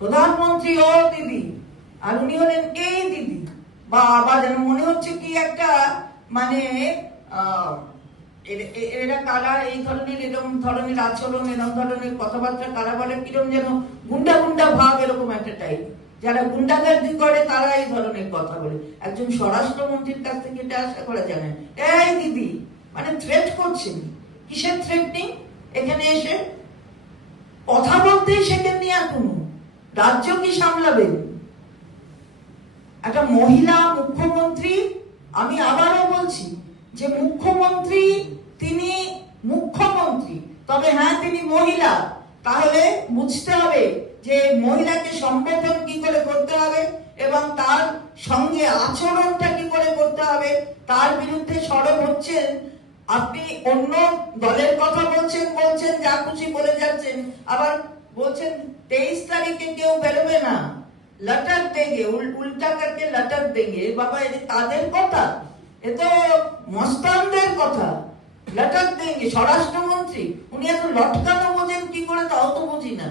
প্রধানমন্ত্রী ও দিদি, আর উনি হলেন এই দিদি। বা যেন মনে হচ্ছে কি একটা মানে এরা কারা এই ধরনের, এরকম ধরনের আচরণ, এরকম ধরনের কথাবার্তা কারা বলে, কিরকম যেন গুন্ডা গুন্ডা ভাব, এরকম একটা টাইপ। যারা গুন্ডাগার্দি করে তারা এই ধরনের কথা বলে। একজন স্বরাষ্ট্রমন্ত্রীর কাছ থেকে এটা আশা করা যায় না। এই দিদি মানে থ্রেট করছেন। কিসের থ্রেটনিং? এখানে এসে কথা বলতেই শেখেননি এখনো, রাজ্য কি সামলাবেন? একটা মহিলা মুখ্যমন্ত্রী, আমি আবারও বলছি যে মুখ্যমন্ত্রী, তিনি মুখ্যমন্ত্রী, তবে হ্যাঁ তিনি মহিলা। তাহলে বুঝতে হবে যে মহিলাকে সম্বোধন কি করে করতে হবে এবং তার সঙ্গে আচরণটা কি করে করতে হবে। তার বিরুদ্ধে সরব হচ্ছেন, আপনি অন্য দলের কথা বলছেন, যা খুশি বলে যাচ্ছেন, আবার বলছেন 23 তারিখে কেউ বেরোবে না, লটক দেंगे, উল্টা करके লটক देंगे। বাবা এটা তাদের কথা? এ তো মস্তানদের কথা। লটক দেंगे স্বরাষ্ট্রমন্ত্রী, উনি এত লটকানো বোঝেন কি করে তাও তো বুঝি না।